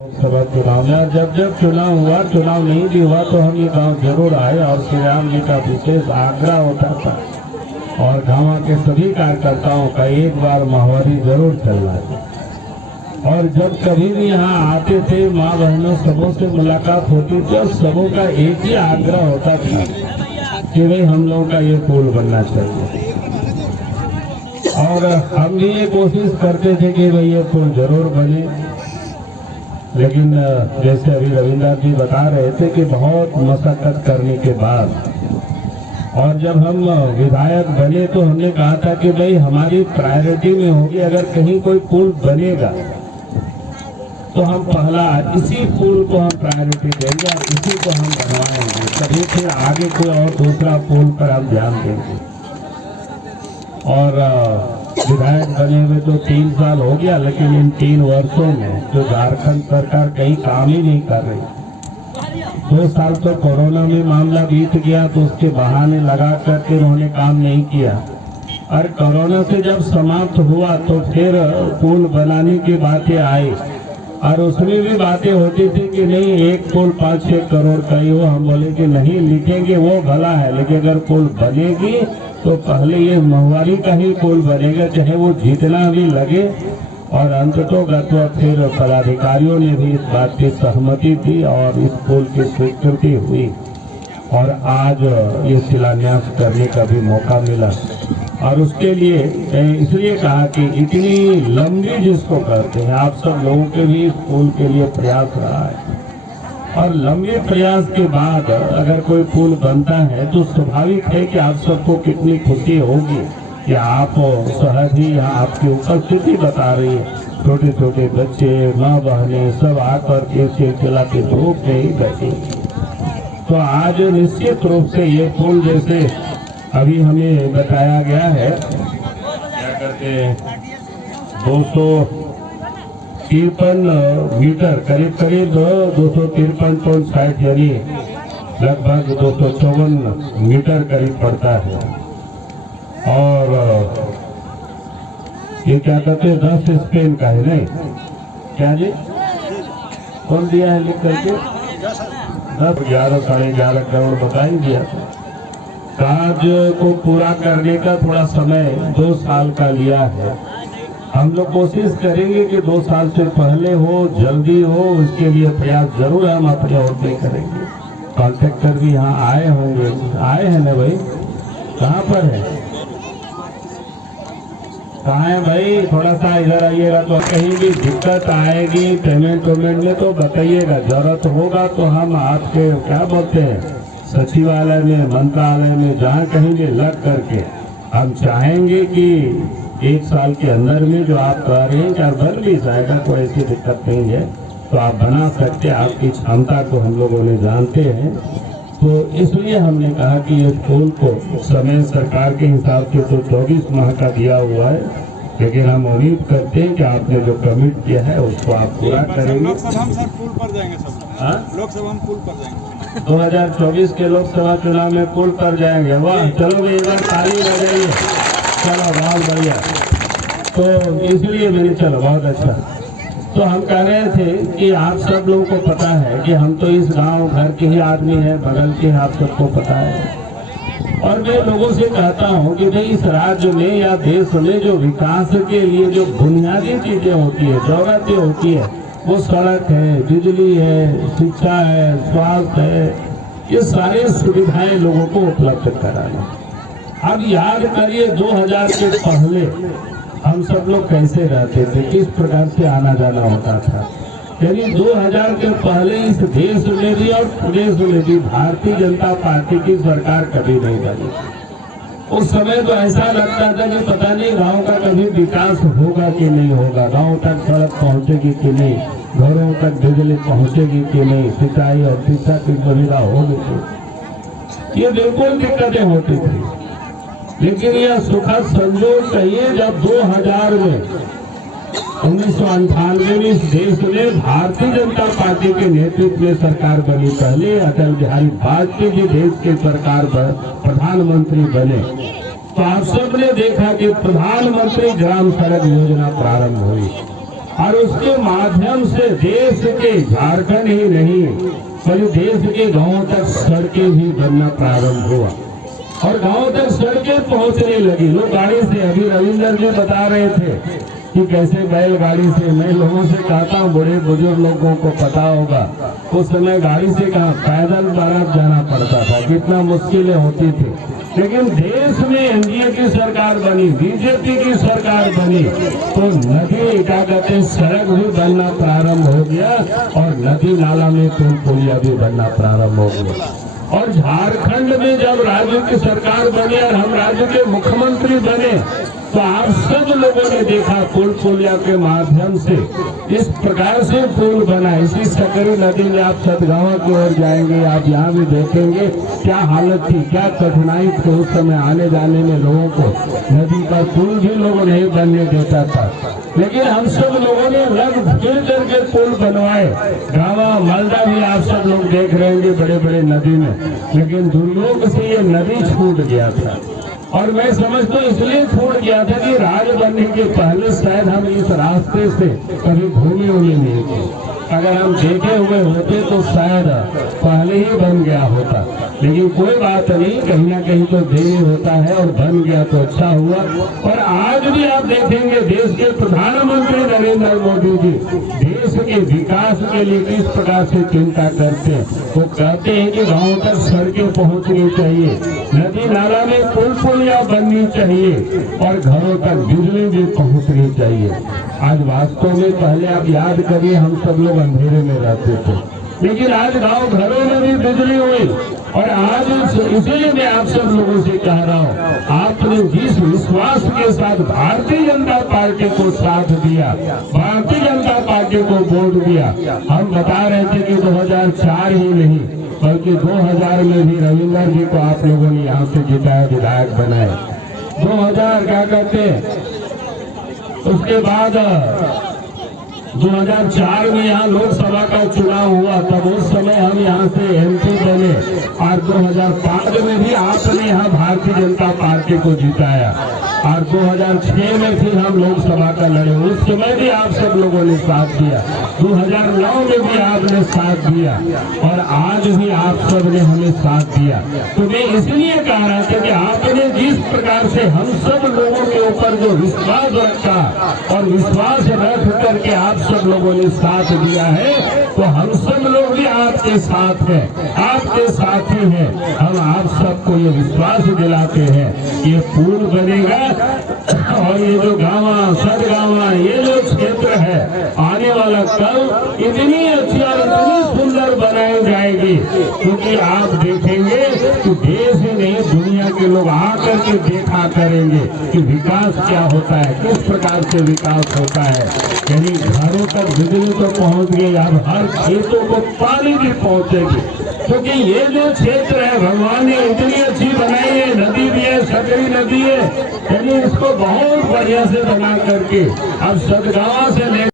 लोकसभा चुनाव में जब जब चुनाव नहीं भी हुआ तो हम ये गांव जरूर आए और श्री राम जी का विशेष आग्रह होता था और गांव के सभी कार्यकर्ताओं का एक बार माहौरी जरूर चलना है। और जब कभी भी यहाँ आते थे माँ बहनों सबों से मुलाकात होती थी और सबों का एक ही आग्रह होता था कि भाई हम लोगों का ये पुल बनना चाहिए। और हम भी ये कोशिश करते थे कि भाई ये पुल जरूर बने, लेकिन जैसे अभी रविंद्र जी बता रहे थे कि बहुत मशक्कत करने के बाद और जब हम विधायक बने तो हमने कहा था कि भाई हमारी प्रायोरिटी में होगी, अगर कहीं कोई पुल बनेगा तो हम पहला इसी पुल को हम प्रायोरिटी देंगे और इसी को हम बनवाएंगे, कभी फिर आगे कोई और दूसरा पुल पर हम ध्यान देंगे। और विधायक बने हुए तो 3 साल हो गया, लेकिन इन 3 वर्षों में जो झारखंड सरकार कहीं काम ही नहीं कर रही। 2 साल तो कोरोना में मामला बीत गया तो उसके बहाने लगा करके उन्होंने काम नहीं किया, और कोरोना से जब समाप्त हुआ तो फिर पुल बनाने की बातें आई और उसमें भी बातें होती थी कि नहीं एक पुल 5-6 करोड़ का ही हो। हम बोले कि नहीं लिखेंगे वो भला है, लेकिन अगर पुल बनेगी तो पहले ये महुआरी का ही पुल बनेगा, चाहे वो जितना भी लगे। और अंततोगत्वा फिर पदाधिकारियों ने भी इस बात की सहमति दी और इस पुल की स्वीकृति हुई और आज ये शिलान्यास करने का भी मौका मिला। और उसके लिए इसलिए कहा कि इतनी लंबी जिसको कहते हैं, आप सब लोगों के भी इस पुल के लिए प्रयास रहा है और लंबे प्रयास के बाद अगर कोई पुल बनता है तो स्वाभाविक है कि आप सबको कितनी खुशी होगी कि आप सहज ही यहाँ आपकी उपस्थिति बता रही है। छोटे छोटे बच्चे, माँ बहनें सब आकर के सिलसिला के धूप में ही बैठे। तो आज निश्चित रूप से ये पुल जैसे अभी हमें बताया गया है, क्या कहते हैं 253 मीटर, करीब 253.60 यानी लगभग 254 मीटर करीब पड़ता है। और ये क्या कहते हैं 10 स्पेन का है, नहीं क्या जी, कौन दिया है लिख करके 11 साढ़े 11 करोड़ बता ही दिया था। कार्य को पूरा करने का थोड़ा समय 2 साल का लिया है। हम लोग कोशिश करेंगे कि 2 साल से पहले हो, जल्दी हो, उसके लिए प्रयास जरूर हम अपने ओर से करेंगे। कॉन्ट्रैक्टर भी यहाँ आए होंगे, आए हैं ना भाई, कहाँ पर है, कहाँ है भाई, थोड़ा सा इधर आइएगा। तो कहीं भी दिक्कत आएगी पेमेंट में तो बताइएगा, जरूरत होगा तो हम आपके क्या बोलते हैं सचिवालय में, मंत्रालय में, जहाँ कहीं भी लग करके हम चाहेंगे कि 1 साल के अंदर में जो आप कह रहे हैं क्या बन भी जाएगा, कोई ऐसी दिक्कत नहीं है, तो आप बना सकते, आपकी क्षमता को हम लोगों ने जानते हैं। तो इसलिए हमने कहा कि इस पुल को समय सरकार के हिसाब से तो 24 माह का दिया हुआ है, लेकिन हम उम्मीद करते हैं कि आपने जो कमिट किया है उसको आप पूरा करेंगे। लोकसभा हम सर पुल पर जाएंगे सब, लोकसभा हम पुल पर जाएंगे 2024 के लोकसभा चुनाव में पुल पर जाएंगे। वाह, चलो एक बार ताली बजाइए, चलो बहुत बढ़िया। तो इसलिए मैंने चलो बहुत अच्छा। तो हम कह रहे थे कि आप सब लोगों को पता है कि हम तो इस गांव घर के ही आदमी हैं, बगल के, आप सबको पता है। और मैं लोगों से कहता हूं कि भाई इस राज्य में या देश में जो विकास के लिए जो बुनियादी चीजें होती है, जरूरतें होती है, वो सड़क है, बिजली है, शिक्षा है, स्वास्थ्य है, ये सारे सुविधाएं लोगों को उपलब्ध कराना। अब याद करिए 2000 के पहले हम सब लोग कैसे रहते थे, किस प्रकार से आना जाना होता था। यानी 2000 के पहले इस देश में भी और प्रदेश में भी भारतीय जनता पार्टी की सरकार कभी नहीं बनी। उस समय तो ऐसा लगता था कि पता नहीं गांव का कभी विकास होगा कि नहीं होगा, गांव तक सड़क पहुंचेगी कि नहीं, घरों तक बिजली पहुंचेगी कि नहीं, सिंचाई और शिक्षा की सुविधा होगी कि, ये बिल्कुल दिक्कतें होती थी। लेकिन यह सुखद संजोग कहिए जब 2000 में 1998 में इस देश में भारतीय जनता पार्टी के नेतृत्व में सरकार बनी। पहले अटल बिहारी वाजपेयी जी देश के सरकार प्रधानमंत्री बने तो आप सबने देखा कि प्रधानमंत्री ग्राम सड़क योजना प्रारंभ हुई और उसके माध्यम से देश के झारखंड ही नहीं बल्कि देश के गांवों तक सड़कें भी बनना प्रारंभ हुआ और गांव तक सड़कें पहुंचने लगी। लोग गाड़ी से, अभी रविंदर जी बता रहे थे कि कैसे बैलगाड़ी से, मैं लोगों से कहता हूँ, बड़े बुजुर्ग लोगों को पता होगा उस समय गाड़ी से कहाँ, पैदल बारात जाना पड़ता था, कितना मुश्किलें होती थी। लेकिन देश में एनडीए की सरकार बनी, बीजेपी की सरकार बनी, तो नदी क्या कहते हैं, सड़क भी बनना प्रारंभ हो गया और नदी नाला में पुल पुलिया भी बनना प्रारंभ हो गया। और झारखंड में जब राज्य की सरकार बनी और हम राज्य के मुख्यमंत्री बने तो आप सब लोगों ने देखा पुल पुलिया के माध्यम से इस प्रकार से पुल बना। इसी सकरी नदी में आप सतगावा की ओर जाएंगे, आप यहाँ भी देखेंगे क्या हालत थी, क्या कठिनाई थी उस समय आने जाने में लोगों को। नदी पर पुल भी लोगों नहीं बनने देता था, लेकिन हम सब लोगों ने लग भिड़ करके पुल बनवाए। गावा मालदा भी आप सब लोग देख रहे होंगे बड़े बड़े नदी में, लेकिन दुर्योग से ये नदी छूट गया था। और मैं समझता हूँ इसलिए छूट गया था कि राज बनने के पहले शायद हम इस रास्ते से कभी घूमे हुए नहीं थे। अगर हम देखे हुए होते तो शायद पहले ही बन गया होता, लेकिन कोई बात नहीं, कहीं ना कहीं तो देरी होता है और बन गया तो अच्छा हुआ। और आज भी आप देखेंगे देश के प्रधानमंत्री नरेंद्र मोदी जी देश के विकास के लिए किस प्रकार से चिंता करते हैं। वो कहते हैं कि गांव तक सड़कें पहुंचनी चाहिए, नदी नाला में पुल पुलिया बननी चाहिए और घरों तक बिजली भी पहुंचनी चाहिए। आज वास्तव में पहले आप याद करिए, हम सब लोग अंधेरे में रहते थे, लेकिन आज गांव घरों में भी बिजली हुई। और आज इसीलिए मैं आप सब लोगों से कह रहा हूँ, आपने जिस विश्वास के साथ भारतीय जनता पार्टी को साथ दिया, भारतीय जनता पार्टी को वोट दिया, हम बता रहे थे कि 2004 ही नहीं बल्कि 2000 में भी रविंदर जी को आप लोगों ने यहाँ से जिताया, विधायक बनाए। 2000 क्या कहते हैं, उसके बाद 2004 में यहाँ लोकसभा का चुनाव हुआ, तब उस समय हम यहाँ से एमपी बने और 2005 में भी आपने यहाँ भारतीय जनता पार्टी को जिताया और 2006 में फिर हम लोकसभा का लड़े, उस समय भी आप सब लोगों ने साथ दिया। 2009 में भी आपने साथ दिया और आज भी आप सब ने हमें साथ दिया। तो मैं इसलिए कह रहा था कि आपने जिस प्रकार से हम सब लोगों के ऊपर जो विश्वास रखा और विश्वास रख करके आप सब लोगों ने साथ दिया है, तो हम सब लोग भी आपके साथ हैं, आपके साथी हैं। हम आप सबको ये विश्वास दिलाते हैं, ये पुल बनेगा और ये जो गाँव सदगावा ये जो क्षेत्र है आने वाला कल इतनी अच्छी और इतनी सुंदर बनाई जाएगी, क्योंकि आप देखेंगे कि देश ही नहीं दुनिया के लोग आकर के देखा करेंगे कि विकास क्या होता है, किस प्रकार से विकास होता है। यानी घरों तक बिजली तो पहुंच गई, अब हर खेतों को पानी भी पहुंचेगी, क्योंकि ये जो क्षेत्र है भगवान ने इतनी अच्छी बनाई है, नदी भी है, सकरी नदी है, यानी इसको बहुत बढ़िया से बना करके अब सदगावा से ले